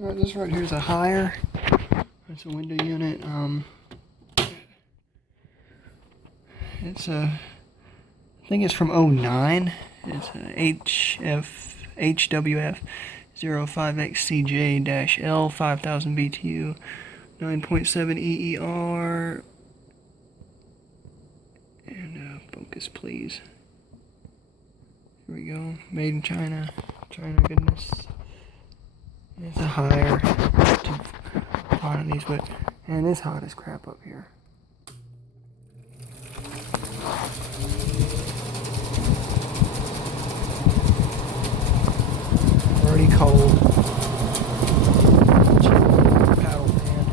Alright, this right here is a higher. It's a window unit. It's a, I think it's from '09. It's a HWF 05XCJ-L 5000 BTU 9.7 EER. And focus, please. Here we go. Made in China. China, goodness. It's a higher. Too hot on these, but and it's hot as crap up here. Already cold. Paddle fan.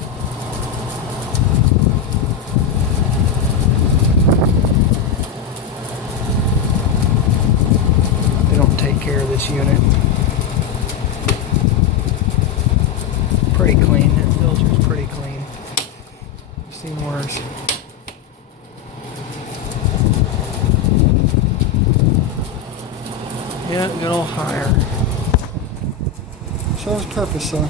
They don't take care of this unit. Pretty clean. That filter's pretty clean. I've seen worse. Yeah, good old higher. Serves purpose, though.